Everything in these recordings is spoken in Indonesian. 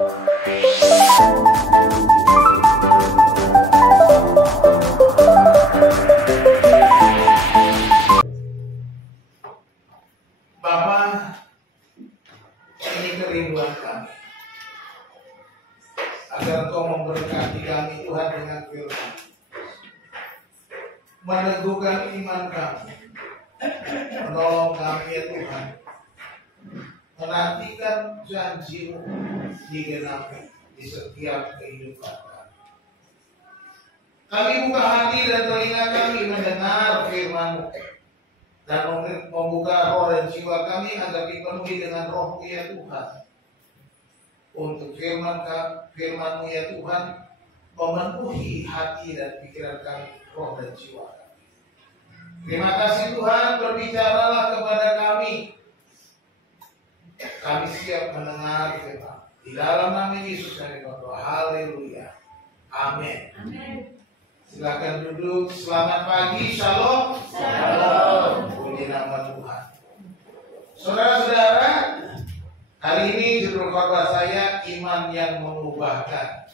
Bapa, ini kerinduan kami, agar Engkau memberkati kami Tuhan dengan firman, meneguhkan iman kami, menolong kami ya Tuhan, menantikan janji-Mu digenapi di setiap kehidupan kami. Kami buka hati dan telinga kami mendengar firman-Mu, dan membuka roh dan jiwa kami agar dipenuhi dengan roh-Mu ya Tuhan. Untuk firman-Mu ya Tuhan, memenuhi hati dan pikiran kami, roh dan jiwa kami. Terima kasih Tuhan, berbicaralah kepada kami. Kami siap mendengar firman. Di dalam nama Yesus kami berdoa. Haleluya. Amin. Amin. Silakan duduk. Selamat pagi. Shalom. Shalom. Puji nama Tuhan. Saudara-saudara, hari ini judul khotbah saya iman yang mengubahkan.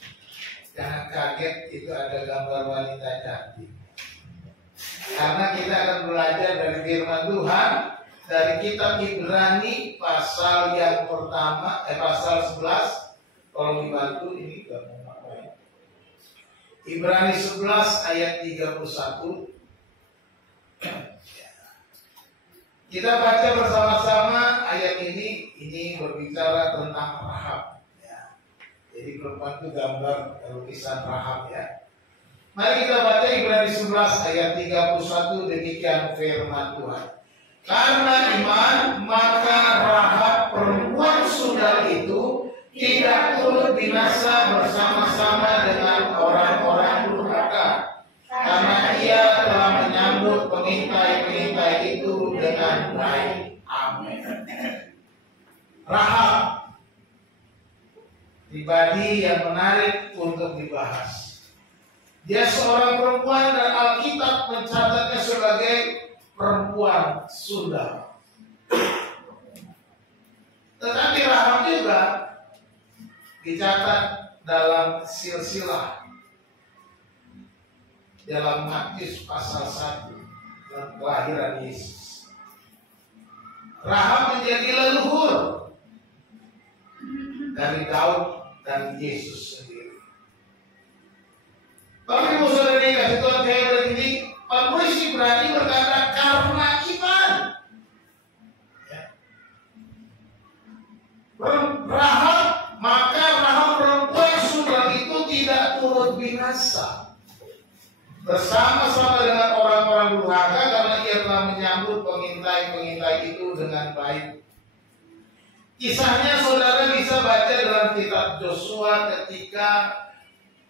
Jangan kaget, itu ada gambar wanita cantik. Karena kita akan belajar dari firman Tuhan dari kitab Ibrani pasal yang pertama, pasal 11. Kalau dibantu ini gak mau ngapain. Ibrani 11 ayat 31. Kita baca bersama-sama ayat ini. Ini berbicara tentang Rahab. Ya. Jadi perempuan itu gambar lukisan Rahab ya. Mari kita baca Ibrani 11 ayat 31. Demikian firman Tuhan. Karena iman, maka Rahab perempuan sundal itu tidak turut binasa bersama-sama dengan orang-orang durhaka, karena ia telah menyambut pengintai-pengintai itu dengan baik. Amin. Rahab, pribadi yang menarik untuk dibahas. Dia seorang perempuan dan Alkitab mencatatnya sebagai perempuan sundal. Tetapi Rahab juga dicatat dalam silsilah dalam Matius pasal 1 dan kelahiran Yesus. Rahab menjadi leluhur dari Daud dan Yesus sendiri. Tapi Ibu Saudara dikasih Tuhan hebat ini, penulis Ibrani berkata karena iman. Ya. Rahab, maka Rahab perempuan sundal itu tidak turut binasa bersama-sama dengan orang-orang durhaka, karena ia telah menyambut pengintai-pengintai itu dengan baik. Kisahnya saudara bisa baca dalam kitab Yosua ketika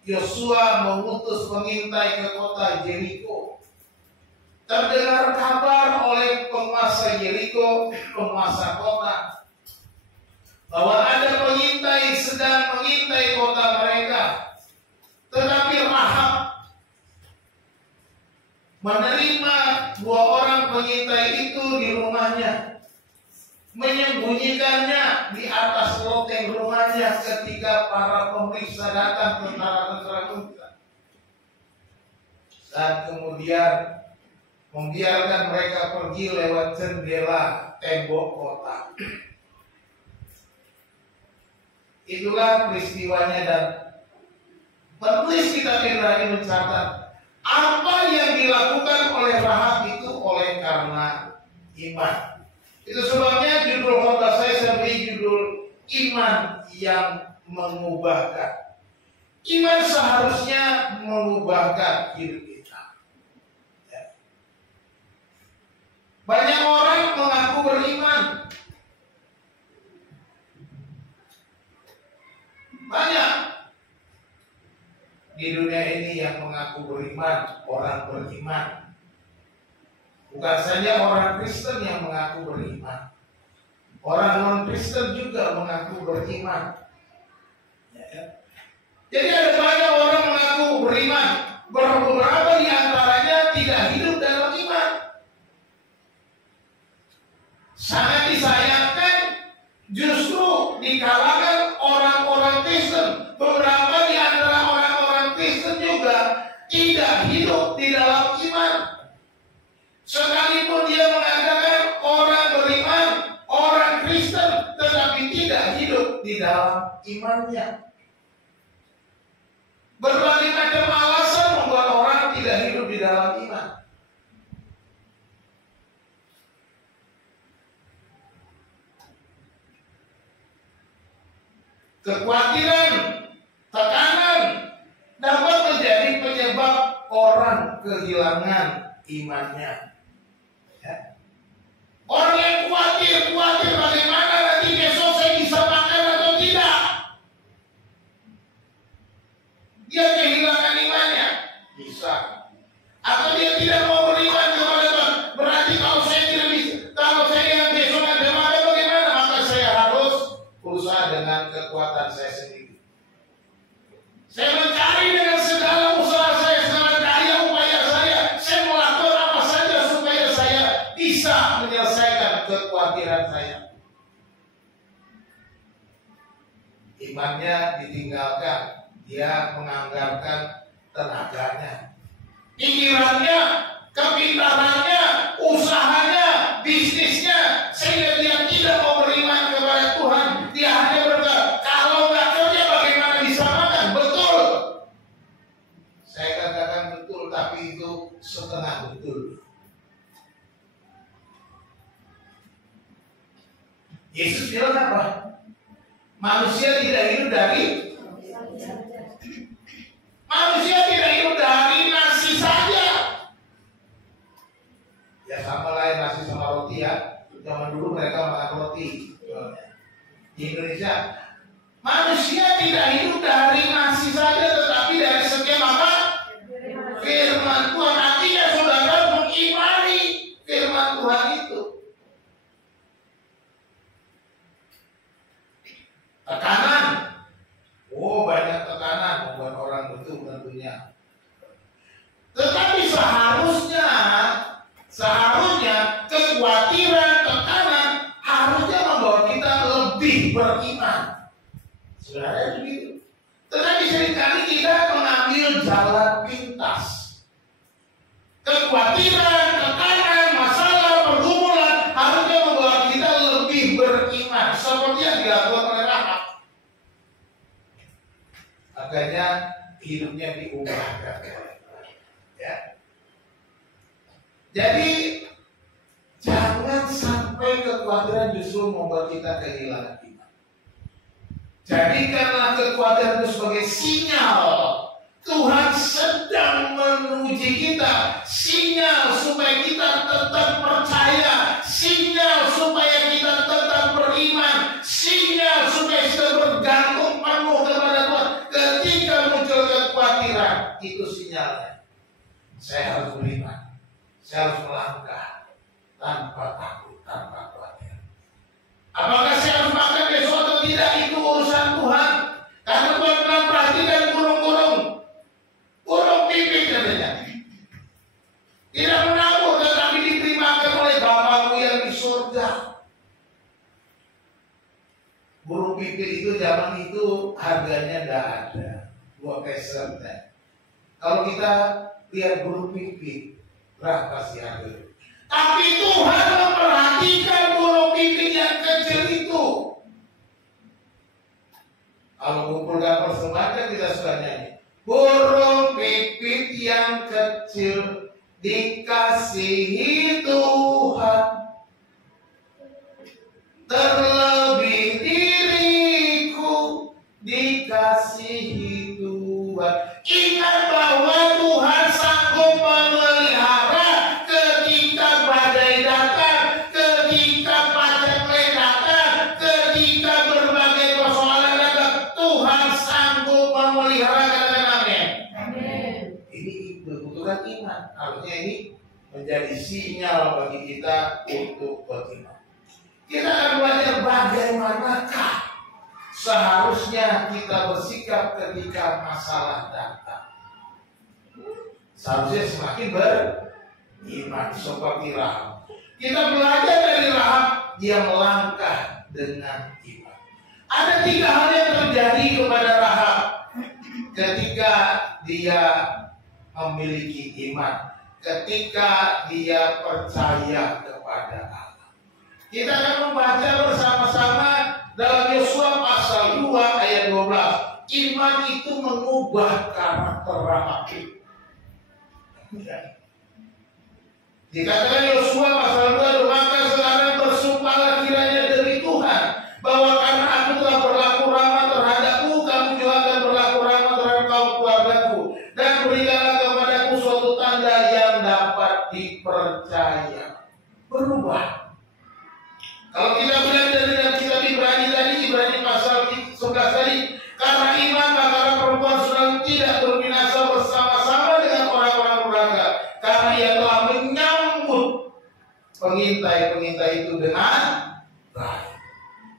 Yosua mengutus pengintai ke kota Yeriko. Terdengar kabar oleh penguasa Yeriko, penguasa kota, bahwa ada pengintai sedang mengintai kota mereka. Tetapi Rahab menerima dua orang pengintai itu di rumahnya, menyembunyikannya di atas loteng rumahnya ketika para pemeriksa datang, tentara-tentara muda, dan kemudian membiarkan mereka pergi lewat jendela tembok kota. Itulah peristiwanya, dan penulis kitab Ibrani mencatat apa yang dilakukan oleh Rahab itu oleh karena iman. Itu sebabnya judul khotbah saya beri judul iman yang mengubahkan. Iman seharusnya mengubahkan hidup kita. Ya. Banyak orang mengaku beriman. Banyak di dunia ini yang mengaku beriman, orang beriman. Bukan saja orang Kristen yang mengaku beriman, orang non-Kristen juga mengaku beriman. Ya, ya. Jadi ada banyak orang mengaku beriman, beberapa di antaranya tidak hidup dalam iman. Sangat disayangkan justru di kalangan orang-orang tapi tidak hidup di dalam imannya. Berbagai macam alasan membuat orang tidak hidup di dalam iman. Kekhawatiran, tekanan dapat menjadi penyebab orang kehilangan imannya. Ya. Orang yang khawatir bagaimana nanti besok saya bisa makan atau tidak. Dia kehilangan imannya, bisa. Atau dia tidak mau beriman kepada Tuhan. Berarti kalau saya tidak bisa, kalau saya yang besok ada makan bagaimana? Maka saya harus berusaha dengan kekuatan saya sendiri. Saya mencari dengan segala usaha saya, segala daya upaya saya melakukan apa saja supaya saya bisa menyelesaikan kekhawatiran saya. Imannya ditinggalkan, dia menganggarkan tenaganya, pikirannya, kepintarannya, usahanya, bisnisnya, sehingga dia tidak mau beriman kepada Tuhan. Dia hanya berkata, kalau nggak kerja bagaimana bisa makan? Betul. Saya katakan betul, tapi itu setengah betul. Yesus bilang apa? Manusia tidak hidup dari nasi saja. Ya sama lah nasi sama roti ya. Zaman dulu mereka makan roti. Di Indonesia, manusia tidak hidup dari nasi saja, tetapi dari setiap apa? Firman Tuhan. Artinya saudara mengimani firman Tuhan itu. Tekanan. Oh, banyak tekanan membuat orang betul tentunya. Tetapi seharusnya kekhawatiran, tekanan harusnya membawa kita lebih beriman. Sebenarnya begitu. Tetapi seringkali kita mengambil jalan pintas. Kekhawatiran, tekanan, masalah, pergumulan harusnya membawa kita lebih beriman. Seperti yang dilakukan oleh Rahab. Akhirnya hidupnya diubahkan. Ya. Jadi jangan sampai kekhawatiran justru membuat kita kehilangan iman. Jadikanlah kekhawatiran itu sebagai sinyal Tuhan sedang menguji kita, sinyal supaya kita tetap percaya, sinyal supaya kita tetap beriman, sinyal supaya kita bergantung penuh kepada Tuhan. Ketika muncul kekhawatiran, itu sinyalnya. Saya harus beriman, saya harus melangkah tanpa takut, tanpa khawatir. Apakah saya harus makan besok atau tidak, itu urusan Tuhan. Karena Tuhan bilang perhatikan burung-burung pipit katanya. Tidak menabur tetapi diberi makan oleh Bapakmu yang di surga. Burung pipit itu zaman itu harganya tidak ada, 2 peser. Kalau kita lihat burung pipit, berapa sih harganya? Tapi Tuhan memperhatikan burung pipit yang kecil itu. Kalau kumpulkan persembahan kita suka nyanyi. Burung pipit yang kecil dikasihi Tuhan, terlebih diriku dikasihi Tuhan. Ingat bahwa Tuhan sanggup memelihara ketika badai datang, ketika paceklik datang, ketika berbagai persoalan datang. Tuhan sanggup memelihara. Amin. Ini kebutuhan iman. Harusnya ini menjadi sinyal bagi kita untuk beriman. Kita akan belajar bagaimanakah seharusnya kita bersikap ketika masalah datang. Seharusnya semakin beriman seperti Rahab. Kita belajar dari Rahab, dia melangkah dengan iman. Ada 3 hal yang terjadi kepada Rahab ketika dia memiliki iman, ketika dia percaya kepada Allah. Kita akan membaca bersama-sama Dalam Yosua pasal 2 ayat 12, iman itu mengubah karakter Rahab. Dikatakan Yosua pasal 2, maka sekarang bersumpahlah kiranya demi Tuhan bahwa karena aku telah berlaku ramah terhadapmu, kamu juga akan berlaku ramah terhadap kaum keluargaku, dan berikanlah kepadaku suatu tanda yang dapat dipercaya. Berubah. Kalau kita melihat dari dalam kitab Ibrani tadi, Ibrani pasal 11 tadi, karena iman maka perempuan saudara tidak berbinasa bersama-sama dengan orang-orang durhaka, karena ia telah menyambut pengintai-pengintai itu dengan baik.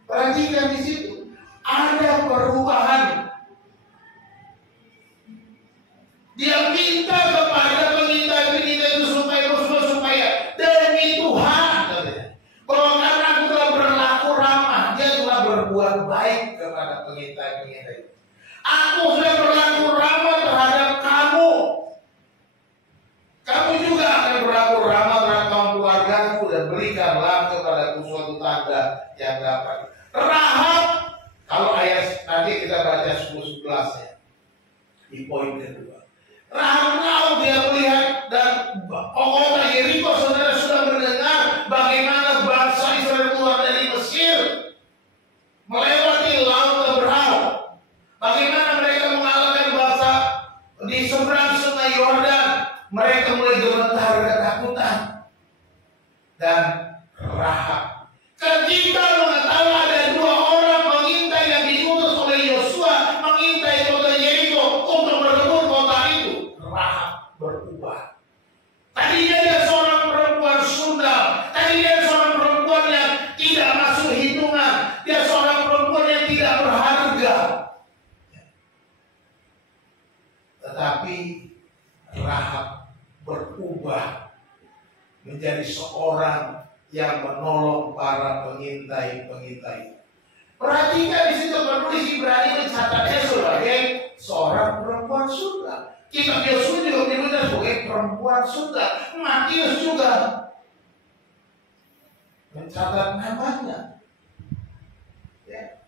Perhatikan di situ ada perubahan. Dia minta kepada pengintai-pengintai itu supaya demi Tuhan, bahwa karena aku telah berlaku ramah, dia telah berbuat baik kepada pengintai-pengintai. Aku sudah berlaku ramah terhadap kamu. Kamu juga akan berlaku ramah terhadap kaum keluargaku, dan berikanlah kepadaku suatu tanda yang dapat. Rahab, kalau ayat nanti kita baca 10-11 ya, di poin kedua. Rahab tahu, dia melihat dan kota Yeriko, saudara sudah mendengar bagaimana bangsa Israel keluar dari Mesir, melewati laut Teberau, bagaimana mereka mengalahkan bangsa di seberang sungai Yordan. Mereka mulai gemetar ketakutan. Dan Rahab, ketika mengetahui ada 2 orang pengintai yang diutus oleh Yosua mengintai kota Yeriko untuk merebut kota itu, Rahab berubah. Tadinya dia seorang perempuan sundal, tadinya dia seorang perempuan yang tidak masuk hitungan, dia seorang perempuan yang tidak berharga. Tetapi Rahab berubah menjadi seorang yang menolong para pengintai-pengintai. Perhatikan di situ penulis Ibrani mencatatnya sebagai seorang perempuan sundal. Kitab Yosua juga menyebutnya sebagai perempuan sundal. Matius juga mencatat namanya. Ya.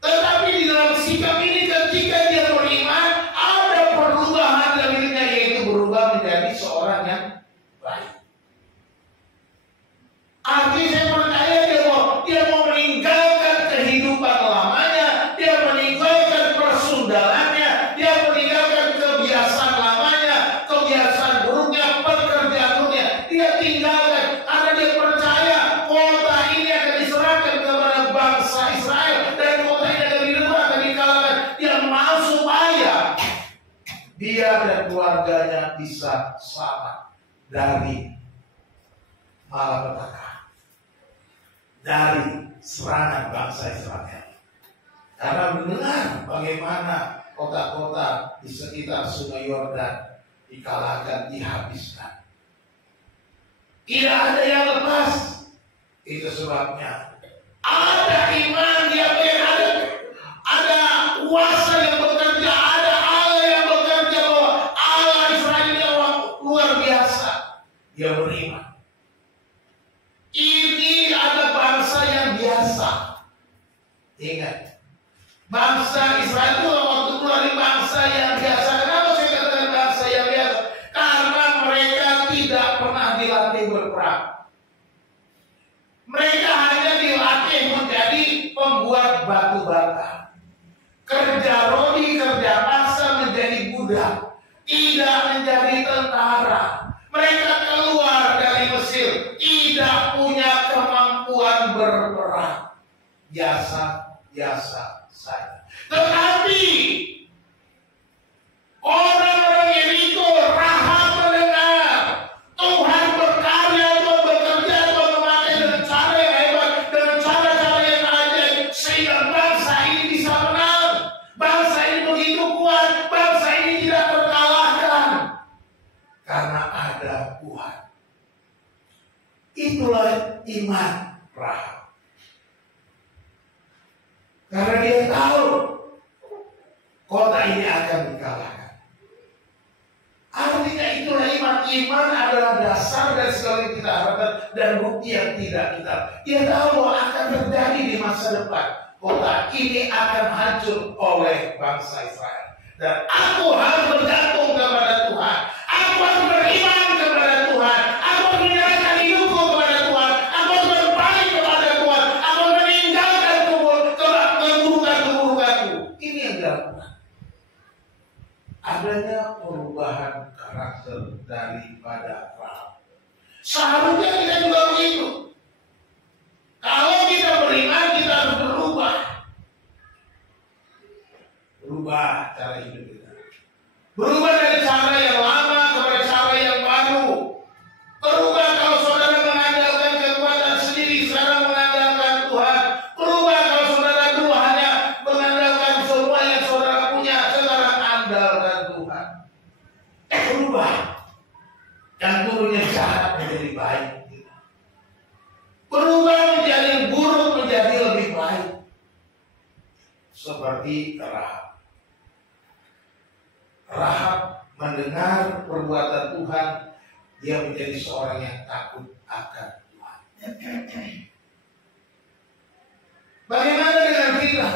Tetapi di dalam sikap ini, ketika dia beriman, ada perubahan dalam dirinya, yaitu berubah menjadi seorang yang baik. Artinya saya percaya dia mau meninggalkan kehidupan lamanya, dia meninggalkan persundalannya, dia meninggalkan kebiasaan lamanya, kebiasaan buruknya, pekerjaan buruknya. Dia tinggalkan karena dia percaya kota ini akan diserahkan kepada bangsa Israel, dan kota ini akan direbut, akan dikalahkan. Dia mau supaya dia dan keluarganya bisa selamat dari malapetaka, dari serangan bangsa Israel. Karena mendengar bagaimana kota-kota di sekitar sungai Yordan dikalahkan, dihabiskan. Tidak ada yang lepas. Itu sebabnya ada iman yang ada kuasa yang bekerja, ada Allah yang bekerja, bahwa Allah Israel ini luar biasa. Dia beriman. Ini ada bangsa yang biasa. Ingat, bangsa Israel itu waktu keluar dari bangsa yang biasa. Kenapa saya katakan bangsa yang biasa? Karena mereka tidak pernah dilatih berperang. Mereka hanya dilatih menjadi pembuat batu bata, kerja rodi, kerja paksa, menjadi budak, tidak menjadi tentara. Mereka keluar dari Mesir tidak punya kemampuan berperang, biasa saja. Tetapi orang-orang Yeriko, Rahab mendengar Tuhan berkarya, Tuhan bekerja, Tuhan memakai dengan cara yang hebat, dengan cara-cara yang ajaib, sehingga bangsa ini bisa menang. Bangsa ini begitu kuat, bangsa ini tidak terkalahkan karena ada Tuhan. Itulah iman Rahab. Karena dia tahu kota ini akan dikalahkan. Artinya itulah iman. Iman adalah dasar dari segala yang kita harapkan dan bukti yang tidak kita. Dia tahu bahwa akan terjadi di masa depan kota ini akan hancur oleh bangsa Israel. Dan aku harus bergantung kepada Tuhan. Aku harus beriman kepada Tuhan. Aku harus menyerahkan hidupku kepada Tuhan. Aku harus berbalik kepada Tuhan. Aku harus meninggalkan keburukan-keburukanku. Ini yang dilakukan. Adanya perubahan karakter daripada Rahab. Seharusnya kita juga begitu. Kalau kita beriman, kita harus berubah. Berubah cara hidup kita. Berubah dari cara yang lama kepada cara yang baru. Berubah kalau saudara mengandalkan kekuatan sendiri, sekarang mengandalkan Tuhan. Berubah kalau saudara dulu hanya mengandalkan semua yang saudara punya, sekarang andalkan Tuhan. Berubah. Yang dulunya jahat menjadi baik. Berubah menjadi buruk menjadi lebih baik. Seperti Rahab. Rahab mendengar perbuatan Tuhan, dia menjadi seorang yang takut akan Tuhan. Bagaimana dengan kita?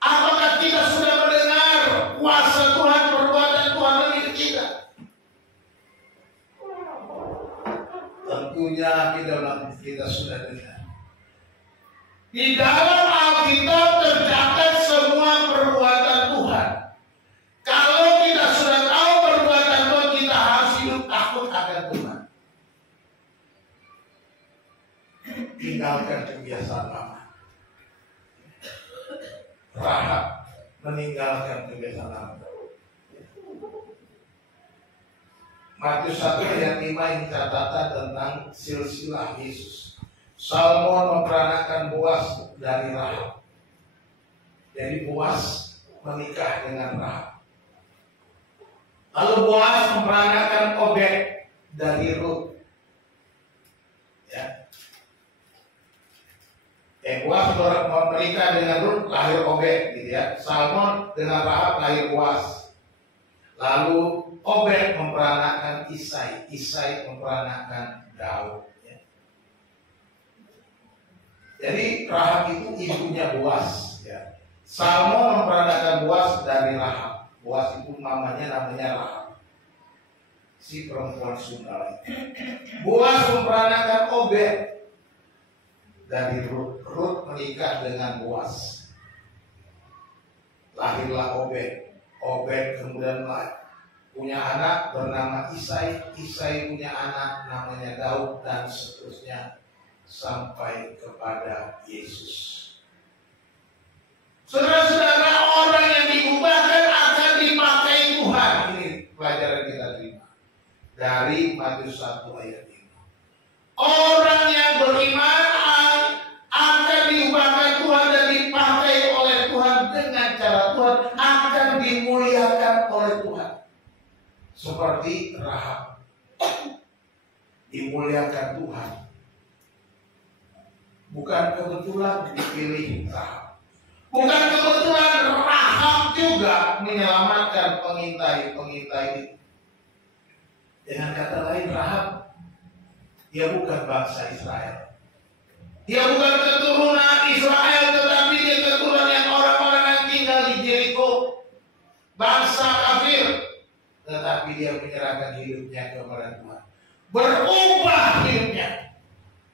Apakah kita sudah mendengar kuasa Tuhan, perbuatan Tuhan bagi kita? Tentunya kita sudah dengar. Di dalam Alkitab tercatat semua perbuatan Tuhan. Kalau kita sudah tahu perbuatan Tuhan, kita harus hidup takut akan Tuhan. Tinggalkan kebiasaan lama. Rahab meninggalkan kebiasaan lama. Matius 1 ayat 5 ini catatan tentang silsilah Yesus. Salmon memperanakan Boas dari Rahab. Jadi Boas menikah dengan Rahab. Lalu Boas memperanakan Obed dari Rut. Ya. Boas menikah dengan Rut, lahir Obed, gitu ya. Salmon dengan Rahab lahir Boas. Lalu Obed memperanakan Isai, Isai memperanakan Daud. Jadi Rahab itu ibunya Boas. Ya. Salmon memperanakan Boas dari Rahab. Boas itu namanya Rahab. Si perempuan Sunda. Boas memperanakan Obed dari Rut. Rut menikah dengan Boas. Lahirlah Obed. Obed kemudian punya anak bernama Isai. Isai punya anak namanya Daud dan seterusnya. Sampai kepada Yesus. Saudara-saudara, orang yang diubahkan akan dipakai Tuhan. Ini pelajaran kita terima dari Matius 1 ayat 5. Orang yang beriman akan diubahkan Tuhan dan dipakai oleh Tuhan dengan cara Tuhan, akan dimuliakan oleh Tuhan. Seperti Rahab dimuliakan Tuhan. Bukan kebetulan dipilih Rahab. Bukan kebetulan Rahab juga menyelamatkan pengintai-pengintai itu. Dengan kata lain, Rahab, dia bukan bangsa Israel. Dia bukan keturunan Israel, tetapi dia keturunan yang orang-orang yang tinggal di Jericho. Bangsa kafir. Tetapi dia menyerahkan hidupnya kepada Tuhan. Berubah hidupnya.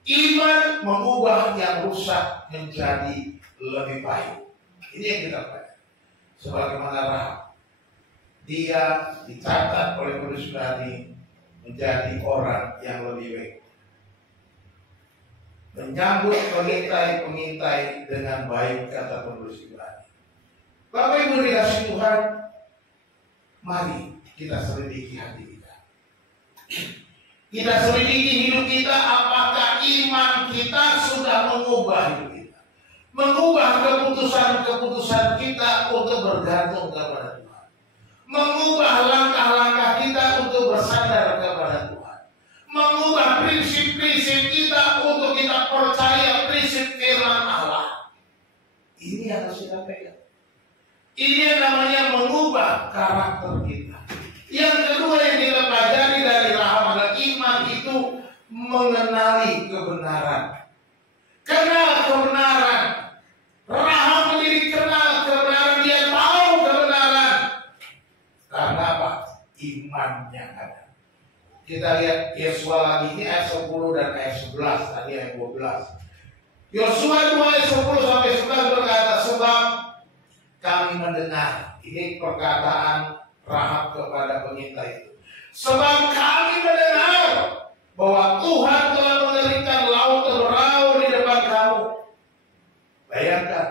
Iman mengubah yang rusak menjadi lebih baik. Ini yang kita baca. Sebagaimana Rahab, dia dicatat oleh penulis Ibrani menjadi orang yang lebih baik. Menyambut pengintai-pengintai dengan baik, kata penulis Ibrani. Bapak Ibu dikasih Tuhan, mari kita selidiki hati kita. Kita selidiki hidup kita, apakah iman kita sudah mengubah hidup kita. Mengubah keputusan-keputusan kita untuk bergantung kepada Tuhan. Mengubah langkah-langkah kita untuk bersandar kepada Tuhan. Mengubah prinsip-prinsip kita untuk kita percaya prinsip firman Allah. Ini yang harus kita pegang. Ini yang namanya mengubah karakter kita. Yang kedua yang kita pelajari dari Rahab adalah iman itu mengenali kebenaran. Kita lihat Yosua lagi, ini ayat 10 dan ayat 11, tadi ayat 12. Yosua 2 ayat 10 sampai 11 berkata, sebab kami mendengar. Ini perkataan Rahab kepada pengintai itu. Sebab kami mendengar bahwa Tuhan telah mengeringkan laut Teberau di depan kamu. Bayangkan,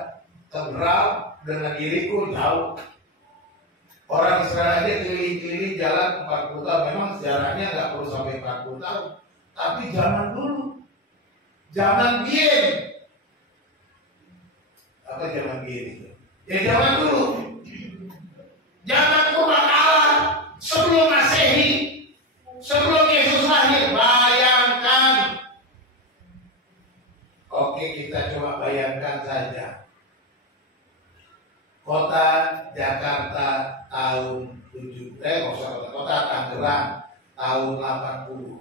Teberau dengan Yeriko jauh. Orang Israel aja keliling-keliling jalan 40 tahun. Memang sejarahnya nggak perlu sampai 40 tahun. Tapi zaman dulu. Zaman bien. Apa zaman bien itu? Ya zaman dulu. Zaman purbakala. Sebelum Masehi. Sebelum Yesus lahir. Bayangkan. Oke, kita coba bayangkan saja. Kota Jakarta tahun kota Tangerang tahun 80.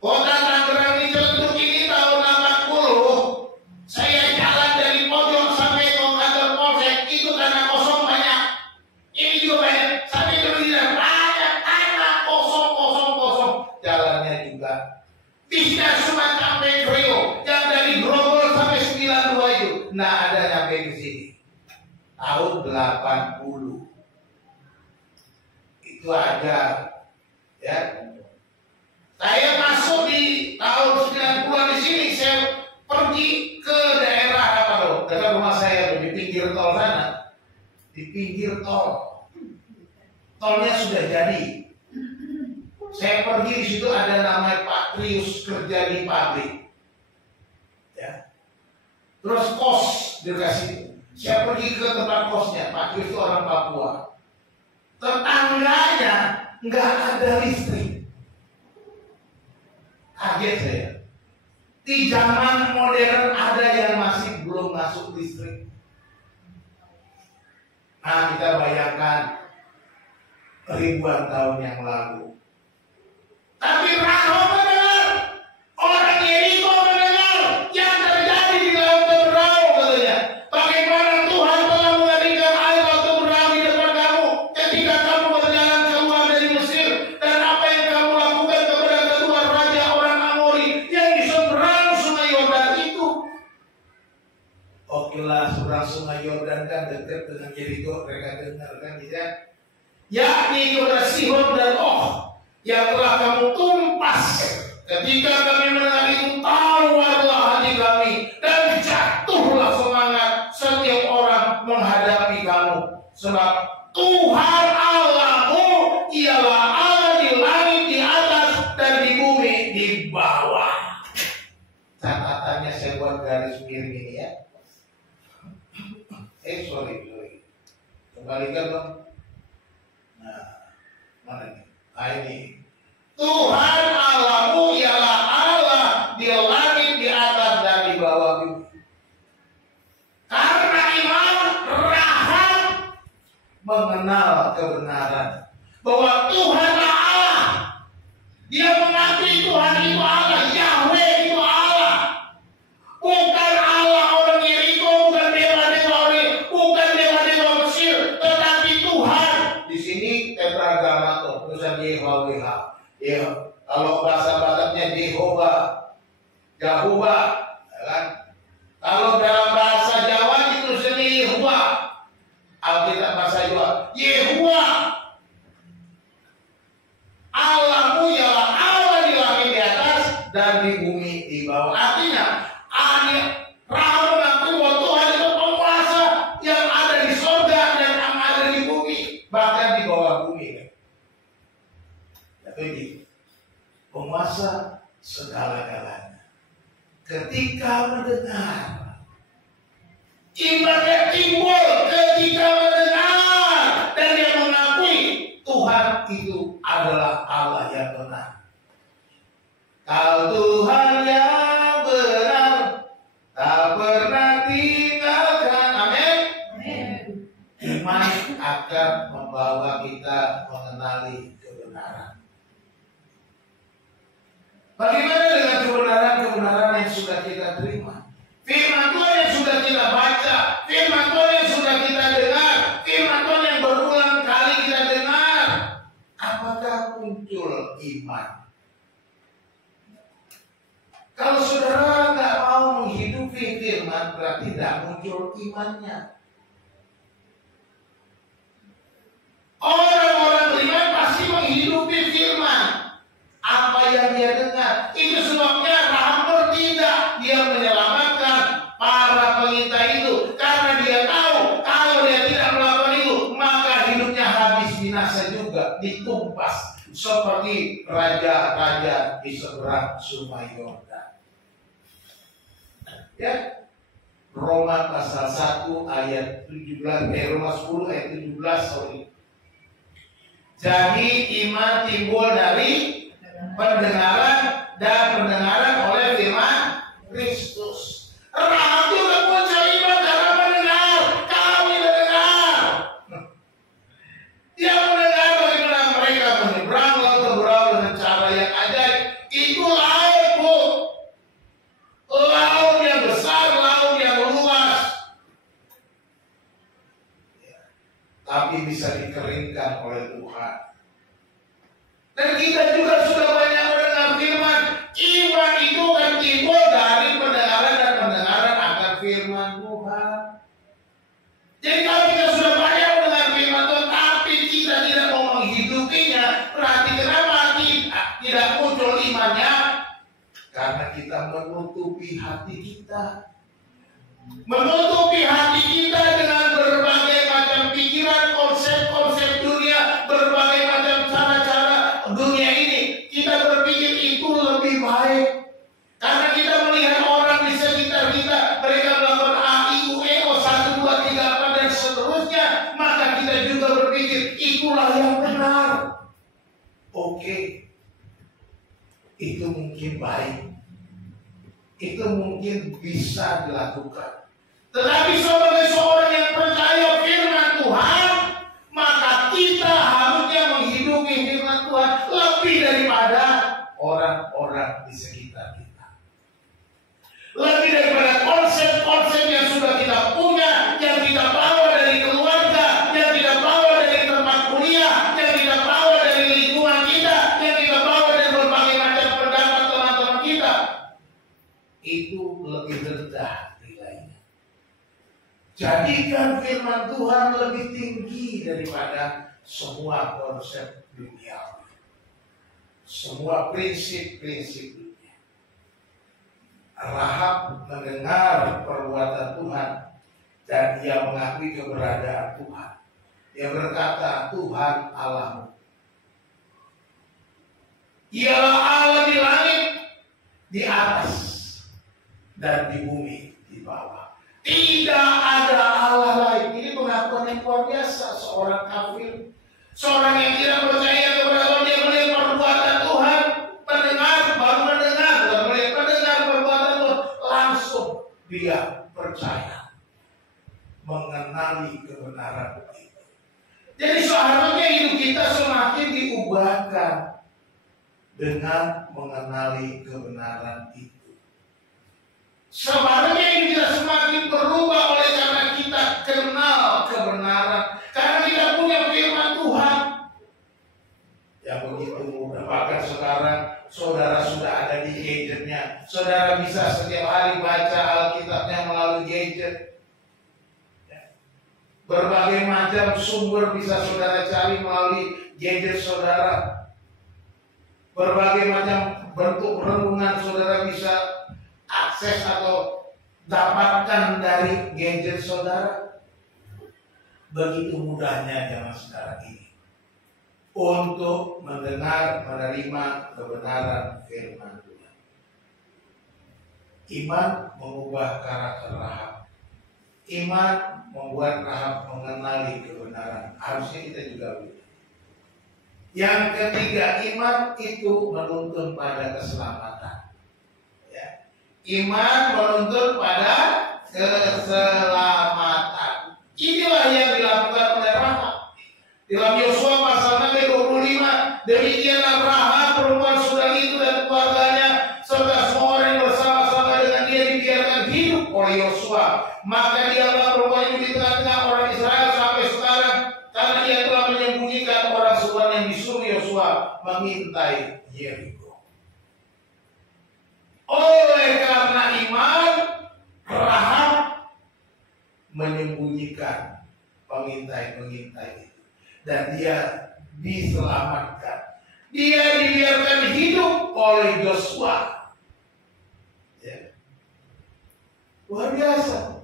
Kota Tangerang di Ciledug ini tahun 80. Saya jalan dari pojok sampai ke kantor polsek, itu tanah kosong banyak. Ini juga banyak. Sampai ke Medina banyak tanah kosong. Jalannya juga. Bisa cuma sampai Rio, yang dari Grogol sampai 92 itu. Nah, ada sampai ke sini. Tahun 80 itu ada, ya. Saya masuk di tahun 90-an di sini. Saya pergi ke daerah apa loh? Dekat rumah saya di pinggir tol sana, di pinggir tol. Tolnya sudah jadi. Saya pergi di situ ada namanya Pak Trius kerja di pabrik, ya. Terus kos dikasih. Saya pergi ke tempat kosnya, Pak Trius itu orang Papua. Tetangganya nggak ada listrik. Kaget saya. Di zaman modern ada yang masih belum masuk listrik. Nah, kita bayangkan ribuan tahun yang lalu. Tapi Rahab mendengar, orang Yeriko mendengar yang terjadi di Laut Teberau, katanya. Bagaimana Tuhan telah mengeringkan air Laut Teberau di depan kamu ketika kamu berjalan keluar dari Mesir, dan apa yang kamu lakukan kepada kedua raja orang Amori yang di seberang Sungai Yordan itu. Okelah, seberang Sungai Yordan kan dekat dengan Yeriko, mereka dengar kan, ya? Yakni kepada Sihon dan Og, yang telah kamu tumpas ketika kami mendengar itu, tawarlah hati kami dan jatuhlah semangat setiap orang menghadapi kamu, sebab Tuhan Allahmu ialah Allah di langit di atas dan di bumi di bawah. Catatannya saya buat garis miring ini, ya. Sorry. Kembalikan dong. Nah, mana ini? Ini Tuhan Allahmu ialah Allah di langit di atas dan di bawah bumi. Karena iman, Rahab mengenal kebenaran bahwa Tuhanlah Allah. Dia mengakui Tuhan itu Allah, Yahweh itu Allah. Bukan Allah orang Yeriko, bukan dewa-dewa, bukan dewa-dewa Mesir, tetapi Tuhan. Di sini tetragrammaton, tulisan Yahweh. Ya, kalau bahasa Bataknya Jehovah, Yahuwah, ya kan? Kalau dalam bahasa Jawa ditulisnya Yehuwa. Alkitab bahasa Jawa, Yehuwa. Allahmu ialah Allah di langit di atas dan di bumi di bawah. Artinya, Rahab mengakui bahwa Tuhan itu penguasa yang ada di surga dan yang ada di bumi, bahkan di bawah bumi. Tapi penguasa segala-galanya. Ketika mendengar, imannya timbul ketika mendengar, dan dia mengakui Tuhan itu adalah Allah yang benar. Kau Tuhan yang benar, tak pernah tinggalkan. Amin. Iman akan membawa kita mengenali kebenaran. Bagaimana dengan kebenaran-kebenaran yang sudah kita terima? Firman Tuhan yang sudah kita baca, firman Tuhan yang sudah kita dengar, firman Tuhan yang berulang kali kita dengar. Apakah beriman berarti tidak muncul imannya. Orang-orang beriman pasti menghidupi firman apa yang dia dengar. Itu sebabnya Rahab bertindak, dia menyelamatkan para pengintai itu karena dia tahu kalau dia tidak melakukan itu maka hidupnya habis binasa juga, ditumpas seperti raja-raja di seberang Sungai Yordan. Ya, Roma pasal 1 ayat 17, Roma 10 ayat 17, sorry. Jadi iman timbul dari pendengaran dan pendengaran oleh firman Kristus. Rahab juga muncul iman karena mendengar. Kami mendengar. Dia mendengar bagaimana mereka menyeberang laut Teberau dengan cara yang ajaib. Itu laut, Bu. Laut yang besar, laut yang luas. Tapi bisa dikeringkan oleh Tuhan. Dan kita juga sudah banyak mendengar firman. Iman itu kan timbul dari pendengaran dan pendengaran akan firman Tuhan. Jadi kalau kita sudah banyak mendengar firman Tuhan, tapi kita tidak mau menghidupinya, berarti kenapa tidak muncul imannya? Karena kita menutupi hati kita. Menutupi hati kita dengan berbagai macam pikiran, konsep-konsep dunia, berbagai macam cara-cara dunia ini. Kita berpikir itu lebih baik. Karena kita melihat orang di sekitar kita, mereka melakukan A, I, U, E, O, 1, 2, 3, 4 dan seterusnya. Maka kita juga berpikir itulah yang benar. Oke. Itu mungkin baik. Itu mungkin bisa dilakukan. Tetapi sebagai seorang yang percaya firman Tuhan, maka kita harusnya menghidupi firman Tuhan lebih daripada orang-orang di sekitar kita. Lebih daripada konsep-konsep yang sudah kita punya, yang kita bawa dari keluarga, yang kita bawa dari tempat kuliah, yang kita bawa dari lingkungan kita, yang kita bawa dari berbagai macam pendapat teman-teman kita. Itu lebih rendah nilainya. Jadikan firman Tuhan lebih tinggi daripada semua konsep dunia, semua prinsip-prinsip dunia. Rahab mendengar perbuatan Tuhan dan dia mengakui keberadaan Tuhan. Dia berkata, Tuhan Allahmu. Ialah Allah di langit, di atas, dan di bumi di bawah. Tidak ada Allah lain. Ini pengakuan yang luar biasa seorang kafir, seorang yang tidak percaya kepada Tuhan. Dia melihat perbuatan Tuhan, mendengar, baru mendengar, bukan melihat, mendengar perbuatan Tuhan, langsung dia percaya, mengenali kebenaran itu. Jadi seharusnya hidup kita semakin diubahkan dengan mengenali kebenaran itu. Sebenarnya ini kita semakin berubah oleh karena kita kenal kebenaran, karena kita punya firman Tuhan yang begitu mudah. Bahkan sekarang saudara sudah ada di gadgetnya, saudara bisa setiap hari baca Alkitabnya melalui gadget. Berbagai macam sumber bisa saudara cari melalui gadget saudara. Berbagai macam bentuk renungan saudara bisa akses atau dapatkan dari gadget saudara. Begitu mudahnya zaman sekarang ini untuk mendengar, menerima kebenaran firman Tuhan. Iman mengubah karakter Rahab. Iman membuat Rahab mengenali kebenaran. Harusnya kita juga begitu. Yang ketiga, iman itu menuntun pada keselamatan. Iman menuntun pada keselamatan. Inilah yang dilakukan oleh Rahab. Dalam Yosua pasal 25, demikianlah Rahab perempuan Sudam itu dan keluarganya serta semua orang yang bersama-sama dengan dia dibiarkan hidup oleh Yosua. Maka dialah perempuan itu di tengah-tengah orang Israel sampai sekarang, karena dia telah menyembunyikan orang Sudam yang disuruh Yosua mengintai Yeriko. Oleh karena iman, Rahab disembunyikan pengintai-pengintai itu. Dan dia diselamatkan. Dia dibiarkan hidup oleh Yosua. Ya. Luar biasa.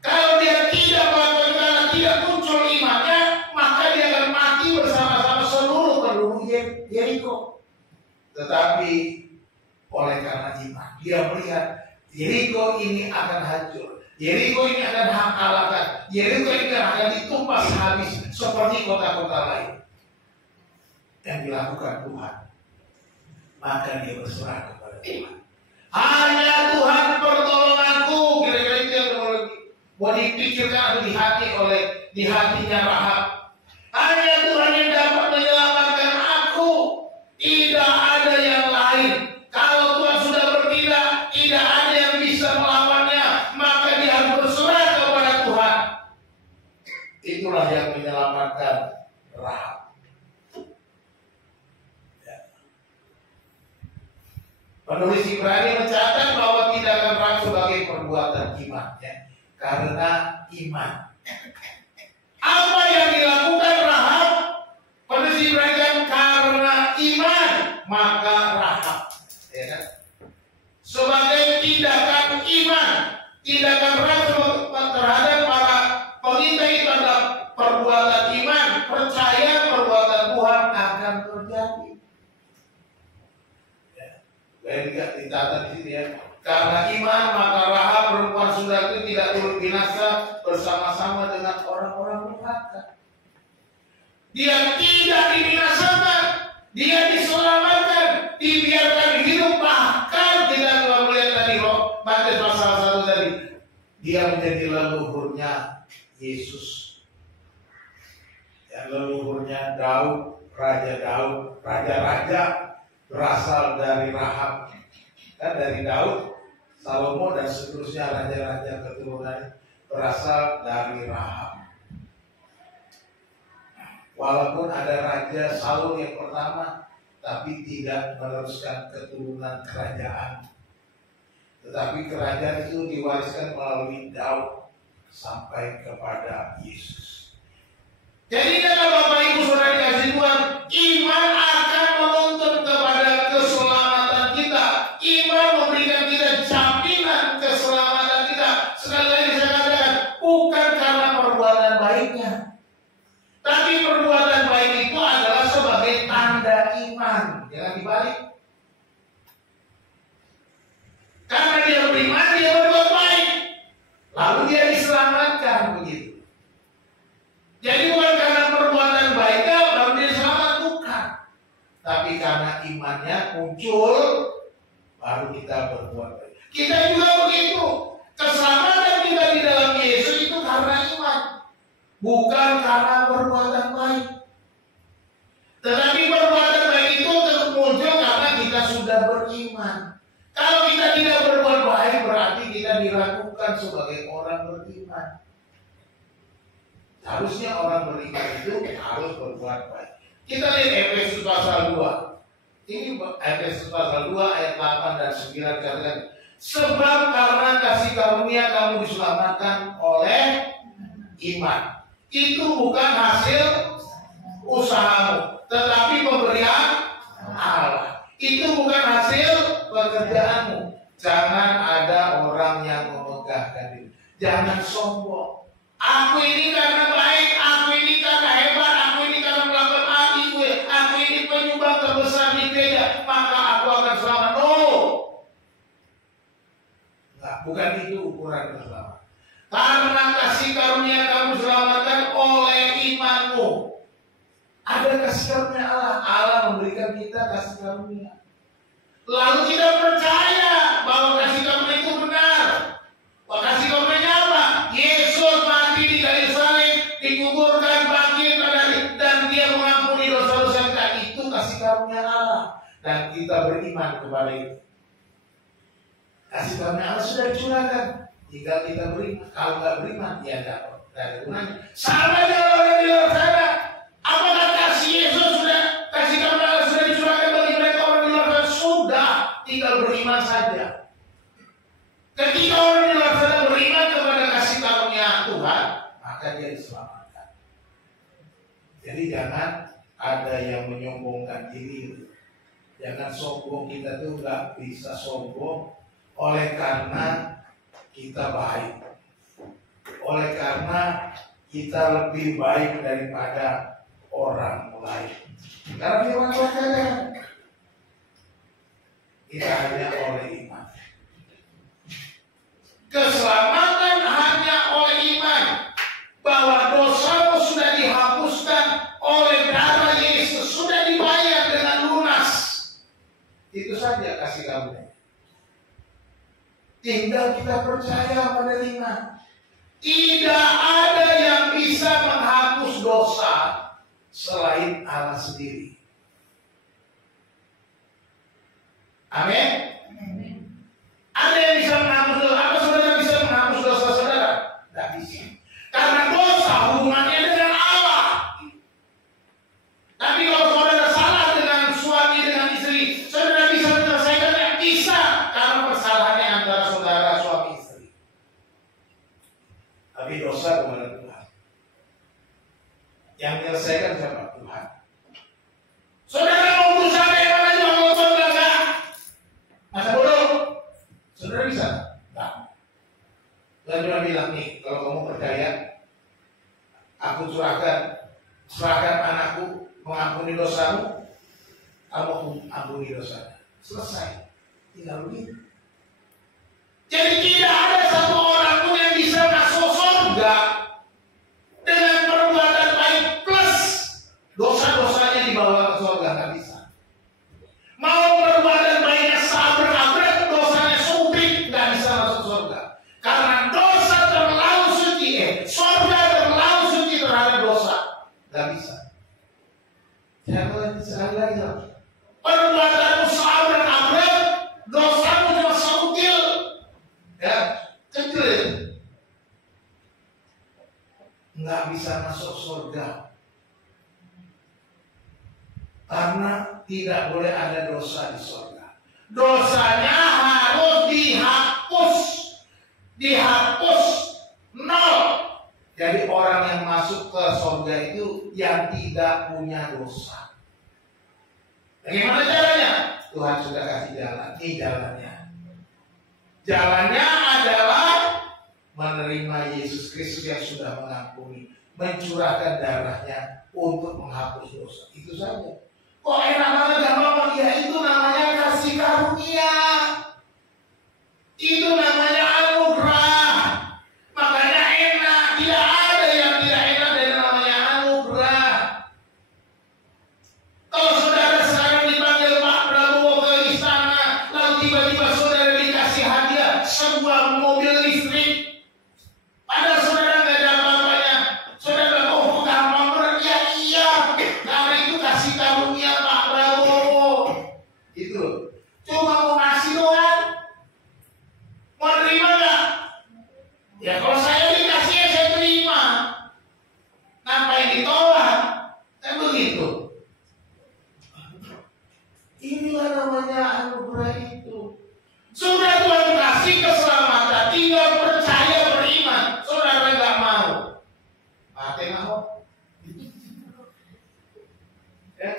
Kalau dia tidak melakukan, tidak muncul imannya, maka dia akan mati bersama-sama seluruh penduduk Yeriko. Tetapi oleh karena iman, dia melihat Yeriko ini akan hancur. Yeriko ini akan dikalahkan. Yeriko ini akan ditumpas habis seperti kota-kota lain. Yang dilakukan Tuhan, maka dia berserah kepada Tuhan. Hanya Tuhan pertolonganku, kira-kira itu yang mau dipikirkan atau di hatinya Rahab. Hanya Tuhan yang dapat menyelamatkan aku, tidak ada yang lain. Kalau Tuhan sudah bertindak, tidak ada yang bisa melawannya, maka dia harus berserah kepada Tuhan. Itulah yang menyelamatkan Rahab. Penulis Ibrani mencatat bahwa tindakan Rahab sebagai perbuatan iman, ya, karena iman. Apa yang dilakukan Rahab? Penulis Ibrani kan karena iman, maka Rahab, ya kan? Sebagai tindakan iman, tindakan Rahab terhadap para pengintai itu adalah perbuatan iman, percaya perbuatan Tuhan akan terjadi. Dicatat di sini ya. Karena iman maka Rahab perempuan Sunda itu tidak turut binasa bersama-sama dengan orang-orang durhaka. Dia tidak dibinasakan, dia diselamatkan, dibiarkan hidup, bahkan kita telah melihat tadi Matius pasal 1 tadi, dia menjadi leluhurnya Yesus. Ya, leluhurnya Daud, raja-raja berasal dari Rahab. Kan dari Daud, Salomo dan seterusnya raja-raja keturunan berasal dari Rahab. Walaupun ada raja Saul yang pertama, tapi tidak meneruskan keturunan kerajaan. Tetapi kerajaan itu diwariskan melalui Daud sampai kepada Yesus. Jadi kalau Bapak Ibu Saudara dikasih Tuhan, iman akan menuntun kepada keselamatan kita. Iman memberikan kita jaminan keselamatan kita. Sekali lagi saya katakan, bukan karena perbuatan baiknya, tapi perbuatan baik itu adalah sebagai tanda iman. Jangan dibalik. Karena dia beriman, dia berbuat baik, lalu dia diselamatkan begitu. Jadi bukan karena perbuatan baiknya baru dia selamat, bukan. Tapi karena imannya muncul, baru kita berbuat baik. Kita juga begitu. Keselamatan kita di dalam Yesus itu karena iman, bukan karena perbuatan baik. Tetapi perbuatan baik itu muncul karena kita sudah beriman. Kalau kita tidak berbuat baik, berarti kita diragukan sebagai orang beriman. Harusnya orang beriman itu harus berbuat baik. Kita lihat Efesus pasal 2. Ini Efesus pasal 2 ayat 8 dan 9 katakan, sebab karena kasih karunia kamu diselamatkan oleh iman. Itu bukan hasil usahamu, tetapi pemberian Allah. Itu bukan hasil pekerjaanmu. Jangan ada orang yang memegahkan diri. Jangan sombong. Aku ini karena baik, aku ini karena hebat, aku ini karena melakukan aku ini penyumbang terbesar di gereja, maka aku akan selamat. No, nah, bukan itu ukuran keselamatan. Karena kasih karunia kamu selamatkan oleh imanmu. Ada kasih karunia Allah. Allah memberikan kita kasih karunia. Lalu kita percaya bahwa kasih karunia itu benar. Kasih karunia apa? Yesus mati di kayu salib, dikuburkan, bangkit, dan dia mengampuni dosa-dosa kita. Itu kasih karunia Allah. Dan kita beriman kepada itu. Kasih karunia Allah sudah dicurahkan. Tinggal kita beriman. Kalau nggak beriman, ya dapat dari gunanya. Sama dengan orang di luar sana. Apakah kasih Yesus sudah, kasih karunia Allah sudah dicurahkan bagi mereka orang di luar sana? Sudah, tinggal beriman saja. Ketika orang di luar sana beriman kepada kasih karunia Tuhan, diselamatkan. Jadi jangan ada yang menyombongkan diri. Jangan sombong, kita tuh nggak bisa sombong oleh karena kita baik, oleh karena kita lebih baik daripada orang lain. Karena firman Tuhan katakan kita hanya oleh iman. Keselamatan hanya oleh iman, bahwa dosamu sudah dihapuskan oleh darah Yesus, sudah dibayar dengan lunas. Itu saja kasih karunia. Tinggal kita percaya, menerima. Tidak ada yang bisa menghapus dosa selain Allah sendiri. Amin. Ada yang bisa menghapus dosa? Apa saudara bisa menghapus dosa saudara? Tidak bisa. Karena dosa hubungannya dengan Allah. Tapi kalau saudara salah dengan suami, dengan istri, saudara bisa menyelesaikannya? Bisa. Karena persalahannya antara saudara, suami, istri. Tapi dosa kepada Tuhan. Yang menyelesaikan siapa? Tuhan. Saudara mau berusaha yang mana juga kalau saudara enggak? Masa bodoh? Saudara bisa? Enggak. Tuhan cuma bilang nih, kalau kamu percaya, aku serahkan anakku mengampuni dosamu, kamu ampuni dosanya. Selesai. Tinggal begitu. Jadi tidak ada satu orang pun yang bisa masuk surga dengan perbuatan baik plus dosa-dosanya dibawa ke surga, nggak bisa. Mau perbuatan baiknya sabar-sabar, dosanya supit, nggak bisa masuk surga. Karena dosa terlalu suci, surga terlalu suci terhadap dosa, nggak bisa. Jangan sekali lagi dong. Perbuatanmu sabar-sabar, dosamu cuma seutil, ya kecil, nggak bisa masuk surga. Karena tidak boleh ada dosa di surga. Dosanya harus dihapus nol. Jadi orang yang masuk ke surga itu yang tidak punya dosa. Bagaimana caranya? Tuhan sudah kasih jalan. Ini jalannya. Jalannya adalah menerima Yesus Kristus yang sudah mengampuni, mencurahkan darahnya untuk menghapus dosa. Itu saja. Kok enak banget gampang? Ya itu namanya kasih karunia. Itu namanya anugerah. Makanya enak. Tidak ada yang tidak enak dari namanya anugerah. Kalau saudara sekarang dipanggil Pak Prabowo ke istana, lalu tiba-tiba saudara dikasih hadiah sebuah mobil listrik, padahal saudara nggak ada apa-apanya, saudara oh gampang berat, ya iya, karena itu kasih karunia Pak Prabowo. Itu cuma mau ngasih doang, mau terima nggak? Ya kalau saya dikasih ya saya terima. Ngapain ditolak? Kan begitu. Inilah namanya anugerah itu. Sudah Tuhan kasih keselamatan, tinggal percaya beriman. Saudara nggak mau, mati mau. Ya,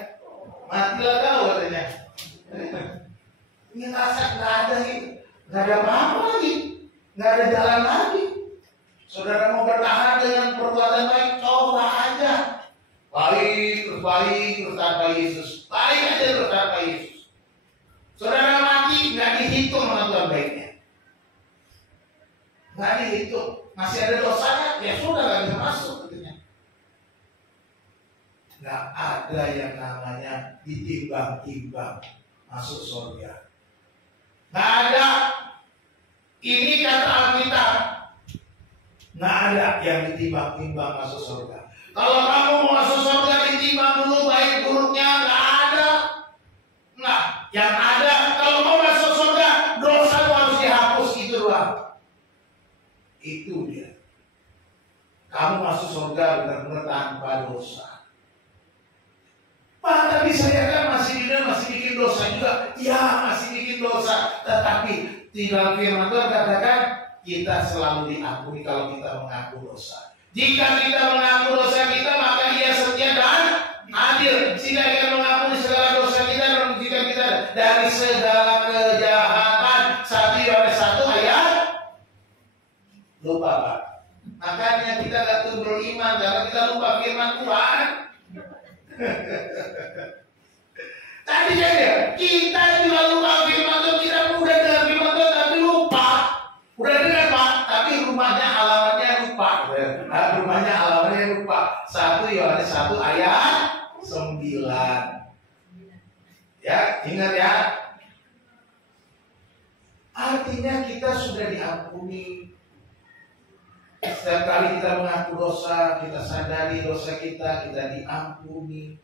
matilah kau katanya. Ini rasa nggak ada ini, nggak ada apa-apa lagi, nggak ada jalan lagi. Saudara mau bertahan dengan perbuatan baik, coba aja. Baik terus tanpa Yesus, baik aja terus tanpa Yesus. Saudara mati nggak dihitung sama Tuhan baiknya, nggak dihitung. Masih ada dosanya, ya sudah nggak bisa masuk katanya. Nggak ada yang namanya ditimbang-timbang masuk surga. Nggak ada. Ini kata Alkitab. Nggak ada yang ditimbang-timbang masuk surga. Kalau kamu mau masuk surga ditimbang dulu baik buruknya, nggak ada. Nggak. Yang ada kalau mau masuk surga dosa harus dihapus, itu doang. Itu dia. Kamu masuk surga benar-benar tanpa dosa. Pak, tapi saya kan masih bikin dosa juga. Ya masih bikin dosa. Tetapi di dalam firman Tuhan katakan kita selalu diampuni kalau kita mengaku dosa. Jika kita mengaku dosa kita, maka Ia setia dan adil, sehingga Ia mengampuni segala dosa kita dan mensucikan kita dari segala kejahatan. 1 Yohanes 1 ayat. Lupa Pak. Makanya kita gak tuh beriman karena kita lupa firman Tuhan. Tadi saja kita juga lupa firman Tuhan, kita udah dengar firman Tuhan tapi lupa. Udah dengar Pak, tapi rumahnya alamatnya lupa. Rumahnya alamatnya lupa. 1 Yohanes 1 ayat 9. Ya, ingat ya. Artinya kita sudah diampuni. Setiap kali kita mengaku dosa, kita sadari dosa kita diampuni.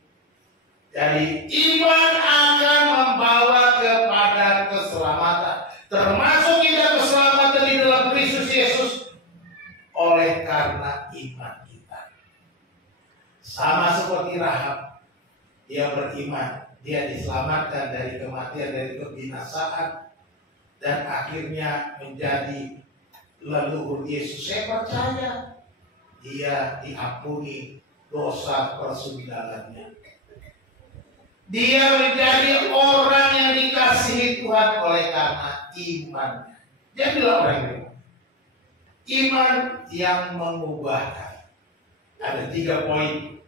Jadi iman akan membawa kepada keselamatan. Termasuk kita keselamatan di dalam Kristus Yesus oleh karena iman kita. Sama seperti Rahab, dia beriman, dia diselamatkan dari kematian, dari kebinasaan, dan akhirnya menjadi leluhur Yesus. Saya percaya dia diampuni dosa persugilannya. Dia menjadi orang yang dikasihi Tuhan oleh karena imannya. Dia bilang orang ini, iman yang mengubahkan. Ada 3 poin.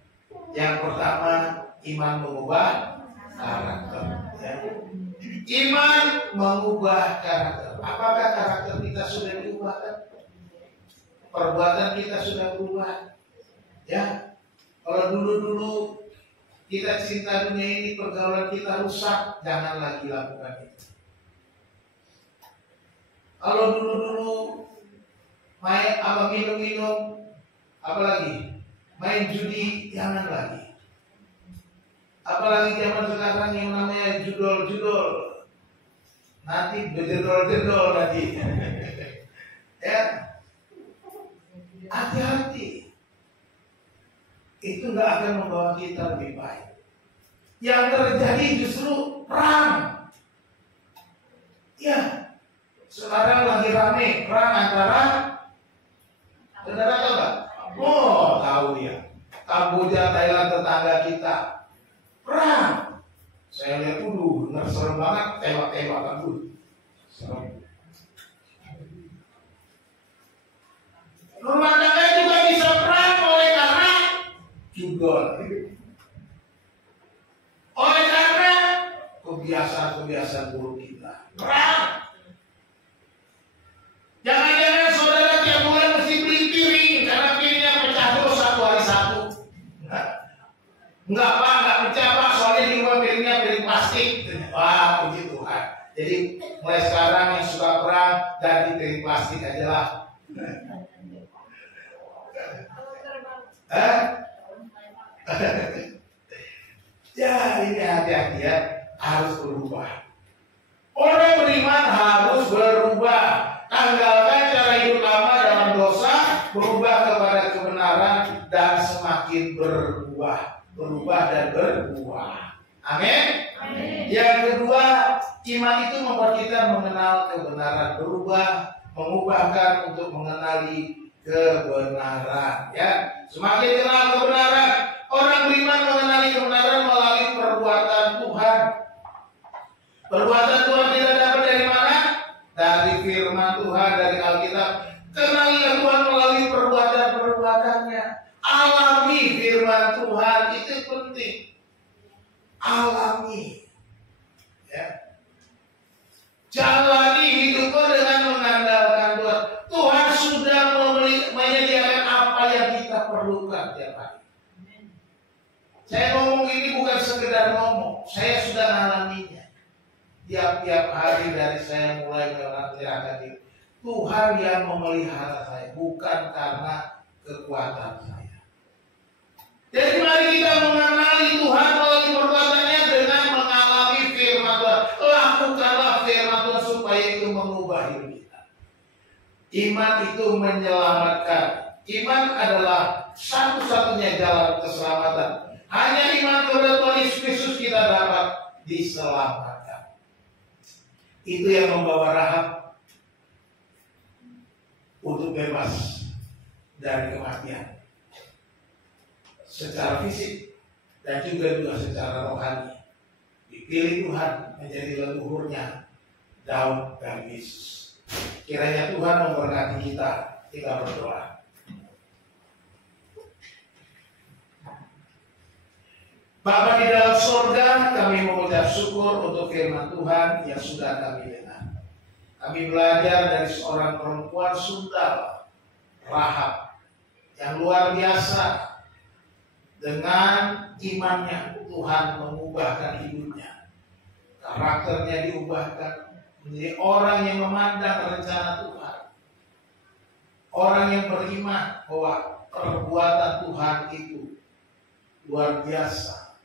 Yang pertama, iman mengubah karakter. Ya. Iman mengubah karakter. Apakah karakter kita sudah diubahkan? Perbuatan kita sudah berubah. Ya, kalau dulu kita cinta dunia ini, pergaulan kita rusak, jangan lagi lakukan itu. Kalau dulu main minum-minum, apalagi main judi, jangan lagi. Apalagi zaman sekarang yang namanya judol-judol. Nanti bededol-dedol nanti. Ya, hati-hati. Itu nggak akan membawa kita lebih baik. Yang terjadi justru perang. Ya, sekarang lagi rame perang antara, saudara tahu nggak? Oh, tahu ya. Kamboja, Thailand, tetangga kita. Perang. Saya lihat dulu, serem banget, tembak-tembakan dulu. Serem. Rumah tangga juga bisa perang oleh karena judol. Oleh karena kebiasaan-kebiasaan buruk kita. Perang. Jangan-jangan saudara tiap bulan mesti beli piring karena piringnya pecah terus satu hari satu. Enggak Pak, enggak pecah Pak, soalnya di rumah piringnya piring plastik. Wah, puji Tuhan. Jadi mulai sekarang yang suka perang ganti piring plastik aja lah. Ya, ini hati-hati ya, harus berubah. Orang beriman harus berubah. Tanggalkan cara hidup lama dalam dosa, berubah kepada kebenaran dan semakin berubah dan berbuah. Amin. Yang kedua, iman itu membuat kita mengenal kebenaran, berubah, mengubahkan untuk mengenali kebenaran. Ya, semakin kenal kebenaran, orang beriman mengenali kebenaran melalui perbuatan Tuhan. Perbuatan Tuhan tidak dapat dari mana? Dari firman Tuhan, dari Alkitab. Kenalilah Tuhan melalui perbuatan-perbuatannya. Alami firman Tuhan, itu penting. Alami. Ya. Jalani hidupmu dengan mengandalkan Tuhan. Tuhan sudah menyediakan apa yang kita perlukan tiap hari. Saya ngomong ini bukan sekedar ngomong, saya sudah mengalaminya. Tiap-tiap hari dari saya mulai menyerahkan diri. Tuhan yang memelihara saya, bukan karena kekuatan saya. Jadi mari kita mengenali Tuhan melalui perbuatannya dengan mengalami firman Tuhan. Lakukanlah firman Tuhan supaya itu mengubah hidup kita. Iman itu menyelamatkan. Iman adalah satu-satunya jalan keselamatan. Hanya iman kepada Tuhan Yesus Kristus kita dapat diselamatkan. Itu yang membawa Rahab untuk bebas dari kematian secara fisik dan juga secara rohani. Dipilih Tuhan menjadi leluhurnya Daud dan Yesus. Kiranya Tuhan memberkati kita. Kita berdoa. Bapa di dalam surga, kami mengucap syukur untuk firman Tuhan yang sudah kami dengar. Kami belajar dari seorang perempuan Sundal, Rahab, yang luar biasa. Dengan imannya Tuhan mengubahkan hidupnya. Karakternya diubahkan menjadi orang yang memandang rencana Tuhan. Orang yang beriman bahwa perbuatan Tuhan itu luar biasa.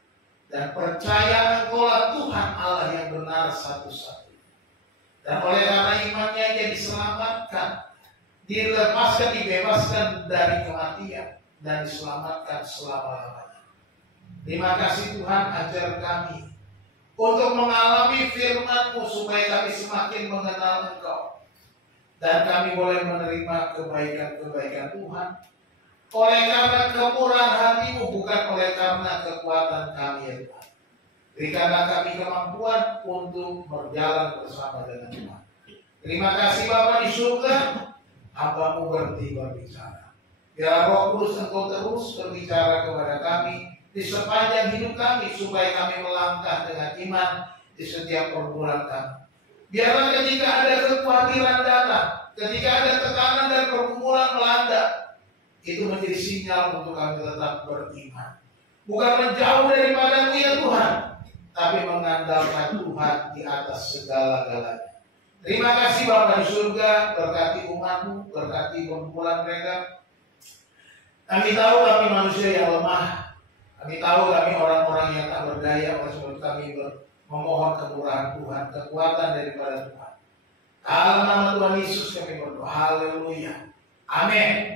Dan percaya engkaulah Tuhan Allah yang benar satu-satunya. Dan oleh karena imannya dia diselamatkan, dilepaskan, dibebaskan dari kematian, dan diselamatkan selama-lamanya. Terima kasih Tuhan, ajar kami untuk mengalami firman-Mu supaya kami semakin mengenal Engkau. Dan kami boleh menerima kebaikan-kebaikan Tuhan oleh karena kemurahan hati-Mu, bukan oleh karena kekuatan kami ya Tuhan. Berikanlah kami kemampuan untuk berjalan bersama dengan Tuhan. Terima kasih Bapa di surga, hamba-Mu berhenti berbicara. Biar Roh Kudus Engkau terus berbicara kepada kami di sepanjang hidup kami, supaya kami melangkah dengan iman di setiap perbulan kami. Biarlah ketika ada kekhawatiran datang, ketika ada tekanan dan pergumulan melanda, itu menjadi sinyal untuk kami tetap beriman. Bukan menjauh daripada-Mu ya Tuhan, tapi mengandalkan Tuhan di atas segala-galanya. Terima kasih Bapa di surga, berkati umat-Mu, berkati pergumulan mereka. Kami tahu kami manusia yang lemah. Kami tahu kami orang-orang yang tak berdaya. Oleh sebab kami memohon kemurahan Tuhan, kekuatan daripada Tuhan. Dalam nama Tuhan Yesus kami berdoa. Haleluya. Amin.